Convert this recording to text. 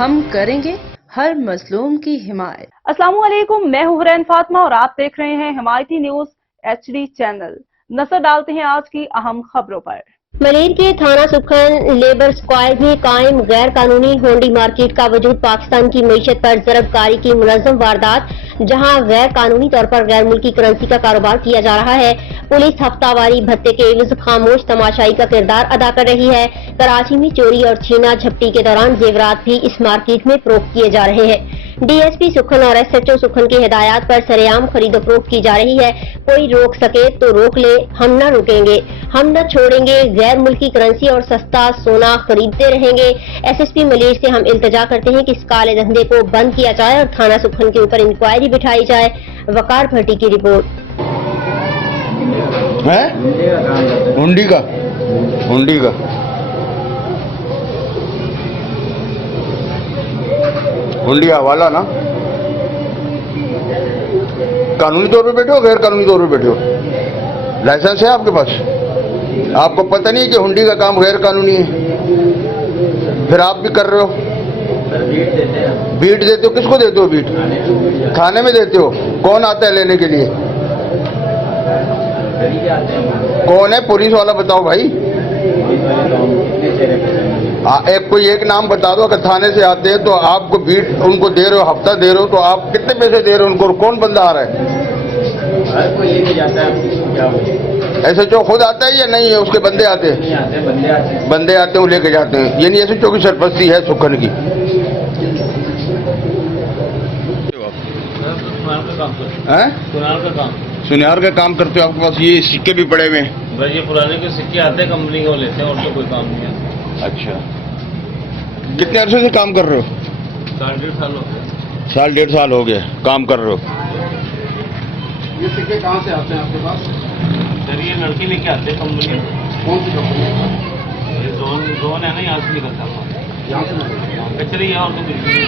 हम करेंगे हर मजलूम की हिमायत। अस्सलामुअलैकुम, मैं हूं हुरैन फातिमा और आप देख रहे हैं हिमायती न्यूज HD चैनल। नजर डालते हैं आज की अहम खबरों पर। मलेर के थाना सुखन लेबर स्क्वायर में कायम गैर कानूनी होंडी मार्केट का वजूद पाकिस्तान की मईशत पर जरबकारी की मुनज़्ज़म वारदात, जहां गैर कानूनी तौर पर गैर मुल्की करेंसी का कारोबार किया जा रहा है। पुलिस हफ्तावारी भत्ते के एवज खामोश तमाशाई का किरदार अदा कर रही है। कराची में चोरी और छीना झपटी के दौरान जेवरात भी इस मार्केट में फरोख्त किए जा रहे हैं। DSP सुखन और SHO सुखन की हिदायत पर सरेआम खरीदो फरोख्त की जा रही है। कोई रोक सके तो रोक ले, हम न रुकेंगे, हम न छोड़ेंगे। गैर मुल्की करेंसी और सस्ता सोना खरीदते रहेंगे। SSP मलेर से हम इल्तजा करते हैं कि इस काले धंधे को बंद किया जाए और थाना सुखन के ऊपर इंक्वायरी बिठाई जाए। वकार भट्टी की रिपोर्ट। है हुंडी का हुंडी हवाला ना, कानूनी तौर पे बैठे हो गैर कानूनी तौर पे बैठे हो? लाइसेंस है आपके पास? आपको पता नहीं कि हुंडी का काम गैर कानूनी है, फिर आप भी कर रहे हो। बीट देते हो? किसको देते हो बीट? थाने में देते हो? कौन आता है लेने के लिए? कौन है पुलिस वाला? बताओ भाई। कोई एक नाम बता दो। अगर थाने से आते हैं तो आपको बीट उनको दे रहे हो, हफ्ता दे रहे हो, तो आप कितने पैसे दे रहे हो उनको? कौन बंदा आ रहा है? SHO खुद आता है या नहीं है? उसके बंदे आते हैं? बंदे आते हैं, वो लेके जाते हैं। यानी SHO की सरपरस्ती है सुखन की। सुनार का काम करते हो? आपके पास ये सिक्के भी पड़े हुए हैं? भाई ये पुराने के सिक्के आते हैं, कंपनी को लेते हैं, और तो कोई काम नहीं है। अच्छा, कितने अरसे से काम कर रहे हो? 1.5 साल हो गए। 1.5 साल हो गया काम कर रहे हो। ये सिक्के कहाँ से आते हैं आपके पास? सर ये लड़के लेके आते हैं कंपनी। कौन सी कंपनी? ये जोन है ना, यहाँ से निकलता है। यहाँ से कचरी है और तो कुछ नहीं।